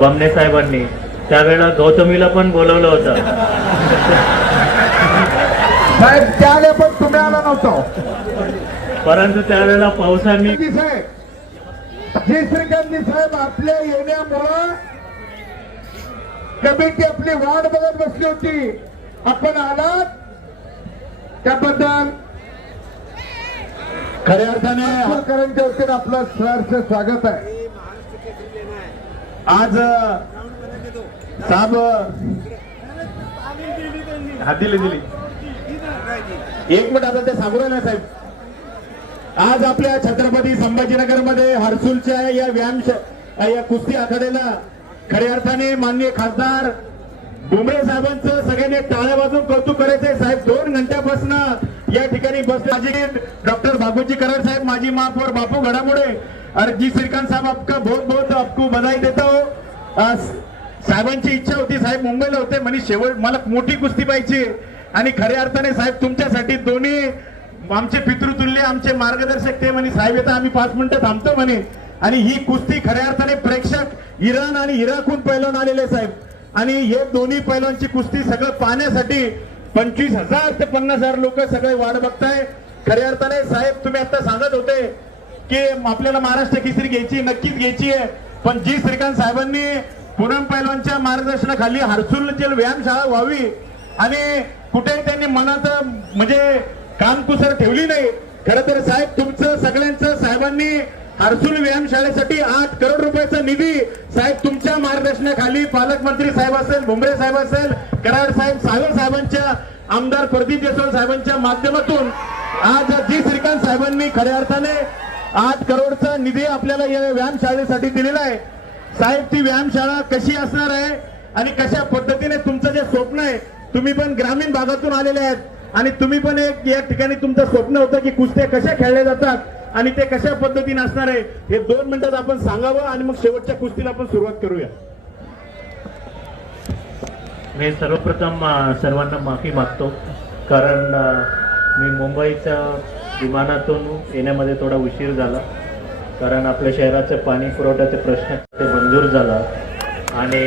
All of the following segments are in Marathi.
बमणे साहेबांनी त्यावेळेला गौतमीला पण बोलवलं होतं साहेब त्याला पण तुम्ही आला नव्हतो, परंतु त्यावेळेला पावसाने जी श्रीकांतजी साहेब आपल्या येण्यामुळं कमिटी आपली वाट बघत बसली होती, आपण आलात त्याबद्दल खऱ्या अर्थाने करांच्या वतीने आपलं सहर्ष स्वागत आहे. आज साहेब हात दिली एक मिनिट आता ते सांगू राहिले साहेब. आज आपल्या छत्रपती संभाजीनगर मध्ये हर्सुलच्या या कुस्ती आखाड्याला खऱ्या अर्थाने माननीय खासदार भुमरे साहेबांचं सगळ्यांनी टाळ्या वाजून कौतुक करायचंय. साहेब 2 घंट्यापासून या ठिकाणी बसले. माझी डॉक्टर बाबूजी कराड साहेब, माजी महापौर बापू घडामोडे और जी श्रीकांत साहब आपका बहुत बहुत आपको बधाई देता हो. साहेबांची इच्छा होती, साहेब मुंबईला होते म्हणे शेवट मला मोठी कुस्ती पाहिजे आणि खऱ्या अर्थाने साहेब तुमच्यासाठी दोन्ही आमचे पितृतुल्य आमचे मार्गदर्शक ते म्हणे साहेब येतात आम्ही 5 मिनिटं थांबतो म्हणे. आणि ही कुस्ती खऱ्या अर्थाने प्रेक्षक इराण आणि इराकहून पैलवान आलेले साहेब आणि हे दोन्ही पैलवानची कुस्ती सगळं पाहण्यासाठी 25,000 ते 50,000 लोक सगळे वाट बघताय. खऱ्या अर्थाने साहेब तुम्ही आता सांगत होते की आपल्याला महाराष्ट्र केसरी घ्यायची, नक्कीच घ्यायची आहे, पण जी श्रीकांत साहेबांनी पूनम पैलवानच्या मार्गदर्शनाखाली हर्सुलची व्यायामशाळा व्हावी आणि कुठेही त्यांनी मनात म्हणजे कानकुसर ठेवली नाही. खरं तर साहेब तुमचं सगळ्यांचं साहेबांनी हर्सुल व्यायामशाळेसाठी 8 करोड रुपयाचा निधी साहेब तुमच्या मार्गदर्शनाखाली पालकमंत्री साहेब असेल, भुमरे साहेब असेल, कराड साहेब, सागर साहेबांच्या आमदार प्रदीप जयस्वाल साहेबांच्या माध्यमातून आज जी श्रीकांत साहेबांनी खऱ्या अर्थाने 8 करोडचा निधी आपल्याला या व्यायामशाळेसाठी दिलेला आहे. साहेब ती व्यायामशाळा कशी असणार आहे आणि कशा पद्धतीने तुमचं जे स्वप्न आहे, तुम्ही पण ग्रामीण भागातून आलेले आहेत आणि तुम्ही पण एक या ठिकाणी तुमचं स्वप्न होतं की कुस्त्या कशा खेळल्या जातात आणि ते कशा पद्धतीने असणार आहे हे 2 मिनिटात आपण सांगावं आणि मग शेवटच्या कुस्तीला आपण सुरुवात करूया. मी सर्वप्रथम सर्वांना माफी मागतो, कारण मी मुंबईच्या विमानातून येण्यामध्ये थोडा उशीर झाला, कारण आपल्या शहराचे पाणी पुरवठ्याचे प्रश्न ते मंजूर झाला आणि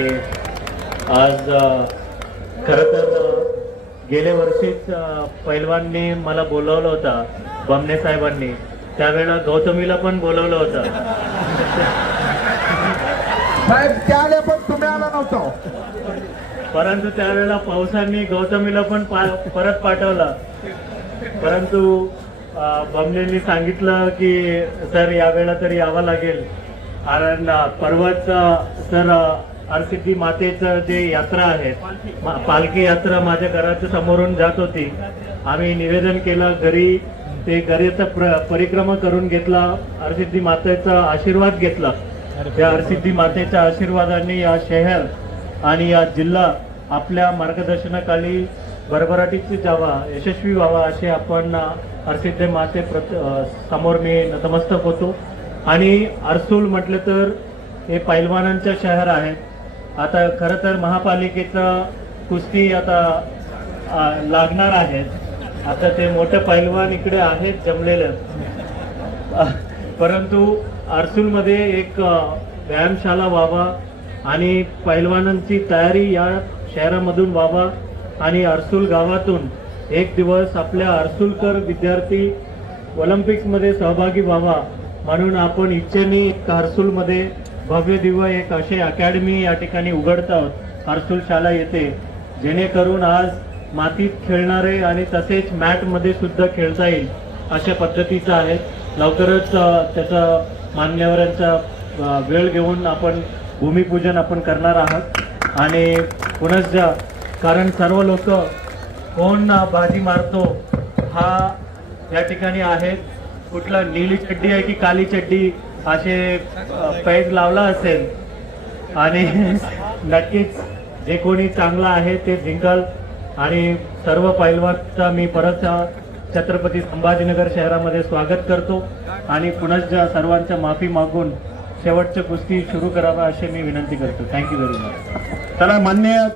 आज खरं तर गेल्या वर्षीच पैलवाननी मला बोलवलं होतं बमणे साहेबांनी, त्यावेळेला गौतमीला पण बोलवलं होतं साहेब त्याला पण तुम्ही आला नव्हतो, परंतु त्यावेळेला पावसाने गौतमीला पण परत पाठवला. परंतु बमणेंनी सांगितलं की सर यावेळेला तरी यावं लागेल, कारण परवाच सर हरसिद्धी मातेचं जे यात्रा आहे पालखी यात्रा माझ्या घराच्या समोरून जात होती. आम्ही निवेदन केलं घरी, ते घरीचा परिक्रमा करून घेतला, हरसिद्धी मातेचा आशीर्वाद घेतला. त्या हरसिद्धी मातेच्या आशीर्वादाने या शहर आणि या जिल्हा आपल्या मार्गदर्शनाखाली भरभराटीत जावा, यशस्वी व्हावा असे आपण हरसिद्धी माते समोर मी नतमस्तक होतो. आणि हर्सुल म्हटलं तर हे पैलवानांचं शहर आहे. आता खरं तर महापालिकेचं कुस्ती आता लागणार आहे, आता ते मोठे पैलवान इकडे आहेत जमलेले, परंतु हर्सुलमध्ये एक व्यायामशाळा व्हावा आणि पैलवानांची तयारी या शहरामधून व्हावा आणि हर्सुल गावातून एक दिवस आपल्या हर्सुलकर विद्यार्थी ऑलिम्पिक्समध्ये सहभागी व्हावा म्हणून आपण इच्छेने हर्सुलमध्ये भव्य दिव्य एक अशी अकॅडमी या ठिकाणी उघडत आहोत. हर्सुल शाळा येते, जेणेकरून आज मातीत खेळणारे आणि तसेच मॅटमध्ये सुद्धा खेळता येईल अशा पद्धतीचं आहे. लवकरच त्याचा मान्यवरांचा वेळ घेऊन आपण भूमिपूजन आपण करणार आहात आणि पुनश्च कारण सर्व लोक कोण बाजी मारतो हा या ठिकाणी आहेत, कुठला नीली चड्डी आहे की काली चड्डी असे पैज लावला असेल आणि नक्कीच जे कोणी चांगला आहे ते जिंकल. आणि सर्व पैलवानचा मी परत छत्रपती संभाजीनगर शहरामध्ये स्वागत करतो आणि पुनश्च सर्वांच्या माफी मागून शेवटची कुस्ती सुरू करावा अशी मी विनंती करतो. Thank you very much. चला मान्य